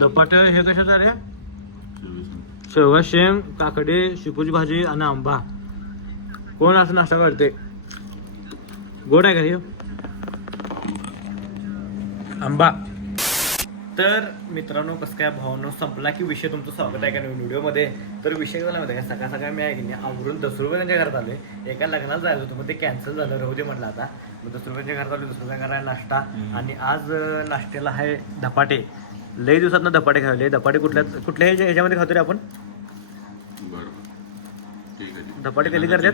धपाटे हे कशात रे? शेवगा शेंग, काकडी, शिपूची भाजी आणि आंबा. कोण असं नाश्ता करते? गोड आहे का हे? आंबा. तर मित्रांनो, कसं काय भावनो संपला की विषय. तुमचं स्वागत आहे का नवीन व्हिडिओमध्ये. तर विषय झाला माहिती आहे का, सकाळ सकाळ मी आहे की नाही आवरून दसरुबाईंच्या घरात आलोय. एका लग्नात जायला होतं, मग ते कॅन्सल झालं, राहू दे म्हटलं आता. मग दसरुबाईंच्या घरात आलो, दसरुबाई घरात नाश्ता. आणि आज नाश्त्याला आहे धपाटे. लई दिवसात धपाटे खावले. धपाटे कुठल्या ह्याच्यामध्ये खातो रे आपण? धपाटे कधी करतात?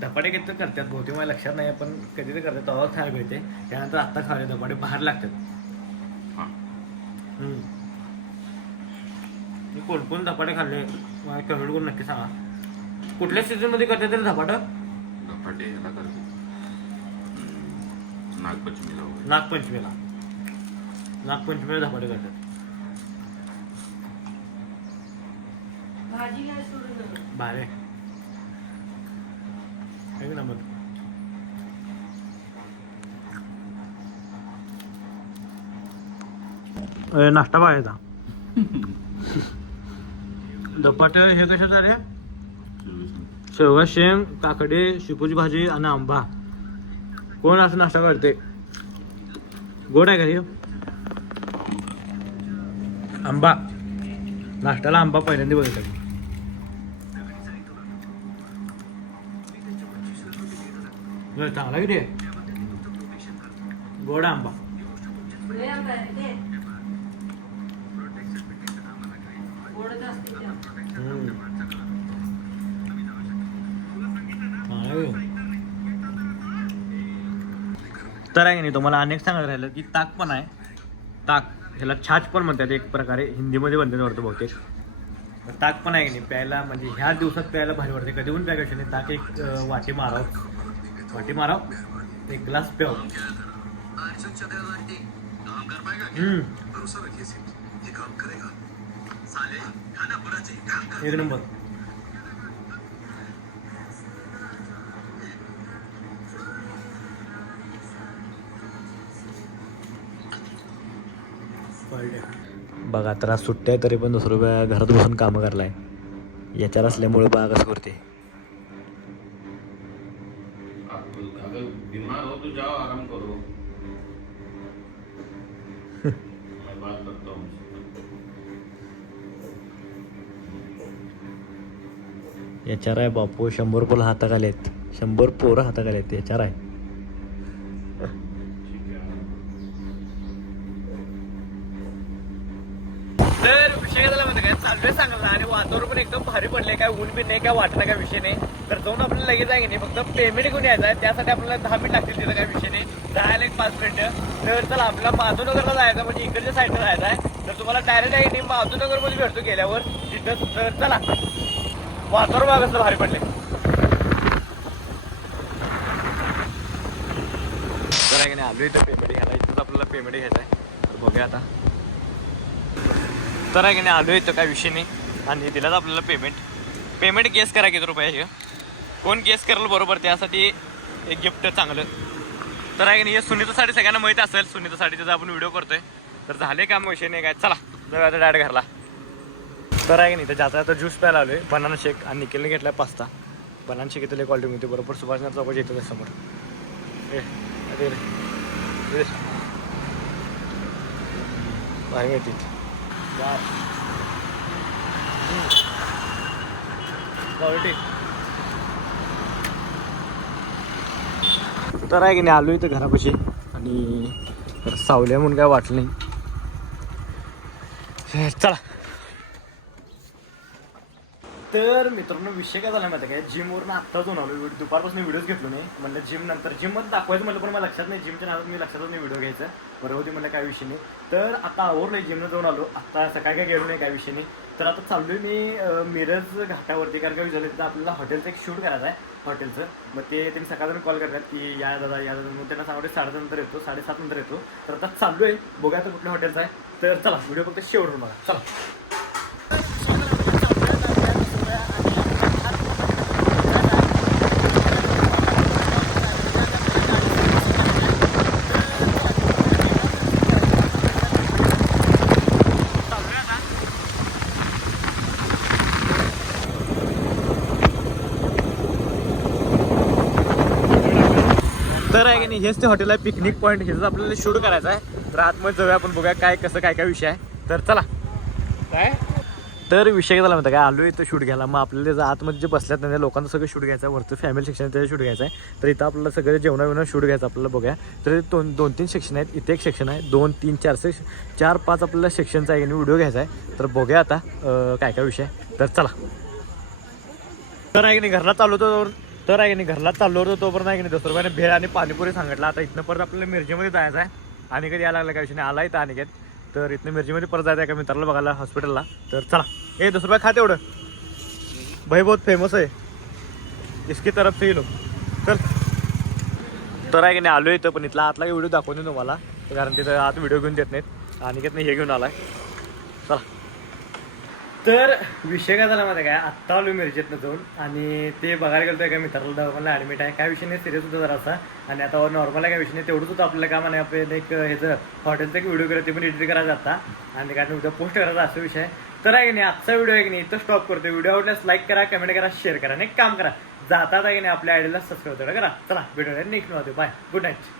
धपाटे कधी करतात बहुतेक मला लक्षात नाही, पण कधी तर करतात तेव्हा खायला मिळते. त्यानंतर आत्ता खावले धपाटे बाहेर लागतात. मी कोण धपाटे खाल्ले कमेंट करून नक्की सांगा. कुठल्या सीझन मध्ये करतात तरी धपाटे नागपंचमीला धपाटे करतात. भारे नाश्ता पाहायचा. धपाटे हे कशात रे? शेवगा शेंग, काकडी, शिपूची भाजी आणि आंबा. कोण असं नाश्ता करते? गोड आहे का हे? आंबा. नाश्त्याला आंबा पहिल्यांदा बघितला. चांगला किती आहे? गोड आंबा. तर आहे की नाही, तुम्हाला अनेक सांगायला राहिलं की ताक पण आहे. ताक ह्याला छाछ पण म्हणतात एक प्रकारे, हिंदीमध्ये म्हणतात वाटतं बहुतेक. ताक पण आहे की नाही प्यायला, म्हणजे ह्या दिवसात प्यायला भारी वाटते. कधी पण प्यायला नाही ताक. एक वाटी माराव, एक ग्लास प्याव. एक नंबर. बघा तर आज सुट्ट्या आहे तरी पण दुसरं घरात बसून कामं करलाय. याच्यावर असल्यामुळे बघा कसं करते. बीमार हो तो जाओ आराम करो. मैं बात करता हूँ. याच्यावर आहे बापू. 100 पोरं हाताखाली आहेत. 100 पोरं हाताखाली आहेत याच्यावर आहे. तर विषय झाला माहिती काय, चाललोय सांगायला. आणि वातावरण पण एकदम भारी पडले. काय ऊन बी नाही, काय वाटणं काय विषय नाही. तर जाऊन आपल्याला लगेच आहे की नाही, फक्त पेमेंट घेऊन यायचं आहे. त्यासाठी आपल्याला 10 मिनिट लागतील. तिथं काय विषय नाही, जायला एक 5 मिनिटं. तर चला आपल्याला माधवनगरला जायचं, म्हणजे इकडच्या साईडला जायचं आहे. तर तुम्हाला डायरेक्ट आहे की नाही माधवनगरमध्ये भेटतो गेल्यावर तिथं. तर चला, वातावरण बघा भारी पडले. तर आहे की नाही आलो इथं पेमेंट घ्यायला. इथंच आपल्याला पेमेंट घ्यायचं आहे. तर बघूया आता. तर आहे की नाही आलो इथं काय विषय नाही. आणि दिलाच आपल्याला पेमेंट गेस करा किती रुपये आहे. कोण गेस करेल बरोबर त्यासाठी एक गिफ्ट चांगलं. तर आहे की नाही, हे सुनीतासाठी सगळ्यांना माहीत असेल. सुनीतासाठी त्याचा आपण व्हिडिओ करतोय. तर झाले काम विषय नाही काय. चला जाऊया आता डायरेक्ट घरला. तर आहे की नाही, तर जाता आता ज्यूस प्यायला आलोय. Banana shake. आणि निखिलने घेतला पास्ता. बनाना शेक इथं क्वालिटी मिळते बरोबर सुभाषनगर चौकाच्या इथं समोर. भारी मिळते. क्वालिटी. तर आहे की नाही आलो इथं घरापाशी. आणि सावल्या म्हणून काय वाटलं नाही. चला. तर मित्रांनो विषय काय झाला माहिती काय, जिमवरून आत्ता जाऊन आलो. दुपारपासून व्हिडिओज घेतलो नाही. म्हणलं जिम नंतर जिममध्ये दाखवायचं म्हणलं, पण मला लक्षात नाही. जिमच्या नावात मी लक्षातच नाही व्हिडिओ घ्यायचा. बरं होती म्हणलं काय विषय नाही. तर आता आवरलंय, जिमनं जाऊन आलो. आत्ता सकाळी काय गेलो नाही, काय विषय नाही. तर आता चाललोय मी मिरज घाटावरती. कारण काय झालं तिथं आपल्याला हॉटेलचं एक शूट करायचं आहे हॉटेलचं. मग ते त्यांनी सकाळी कॉल करतात की या दादा. मग त्यांना सांगतो 7:30 नंतर येतो, 7:30 नंतर येतो. तर आता चाललोय, बघूया तर कुठल्या हॉटेलचं आहे. तर चला व्हिडिओ फक्त शेवट बघा. चला. मेस ते हॉटेल आहे पिकनिक पॉईंट, हे आपल्याला शूट करायचं आहे. तर आतमध्ये जाऊया आपण, बघूया काय कसं काय काय विषय आहे. तर चला. काय तर विषय झाला म्हणता काय, आलो इथं शूट घ्यायला. मग आपल्याला त्याचं आतमध्ये जे बसल्यात ना त्या लोकांचं सगळं शूट घ्यायचं आहे. वरचं फॅमिली सेक्शन त्याचं शूट घ्यायचं आहे. तर इथं आपल्याला सगळं जेवणा शूट घ्यायचं आपल्याला, बघूया. तर दोन तीन सेक्शन आहेत. इथे एक सेक्शन आहे, 2 3 4 5 आपल्याला सेक्शनचा आहे व्हिडिओ घ्यायचा आहे. तर बघूया आता काय काय विषय. तर चला. तर आहे की नाही घरला चालू होतो, तर आहे की नाही घरला चाललो होतो तोपर्यंत आहे की नाही 10 रुपयाने भेळ आणि पाणीपुरी सांगितलं. आता इथनं परत आपल्याला मिरजेमध्ये जायचं आहे. आणि कधी यायला लागला काय विषय नाही, आला इथं अनिकेत. तर इथनं मिरजेमध्ये परत जायचं आहे का मित्राला बघायला हॉस्पिटलला. तर चला. 10 रुपये खा तेवढं, भाई बहुत फेमस आहे इसकी तरफ से ही लोक. चल. तर आहे की नाही आलो इथं, पण इथला आतला व्हिडिओ दाखवून देऊ तुम्हाला, कारण तिथं आत व्हिडिओ घेऊन देत नाहीत. अनिकेत नाही हे घेऊन आलाय. चला. तर विषय काय झाला माहिती काय, आत्ता आलो मिरजेतनं जाऊन आणि ते बघायला गेलो काय मित्राला दवाखान्याला ॲडमिट आहे. काय विषय नाही, सिरियस होतं जरासा. आणि आता नॉर्मल आहे, काय विषय नाही, तेवढंच होतं आपल्याला काम. आणि आपल्याला एक ह्याचं हॉटेलचं एक व्हिडिओ करायचं, ते पण एडिट करायचं आता. आणि काय उद्या पोस्ट करायचा असा विषय आहे. तर आहे की नाही आजचा व्हिडिओ आहे की नाही इथं स्टॉप करतो. व्हिडिओ आवडल्यास लाईक करा, कमेंट करा, शेअर करा आणि एक काम करा, जातात आहे की नाही आपल्या आयडीला सबस्क्राईब करा. चला भेटूया नेक्स्ट मध्ये. Bye, good night.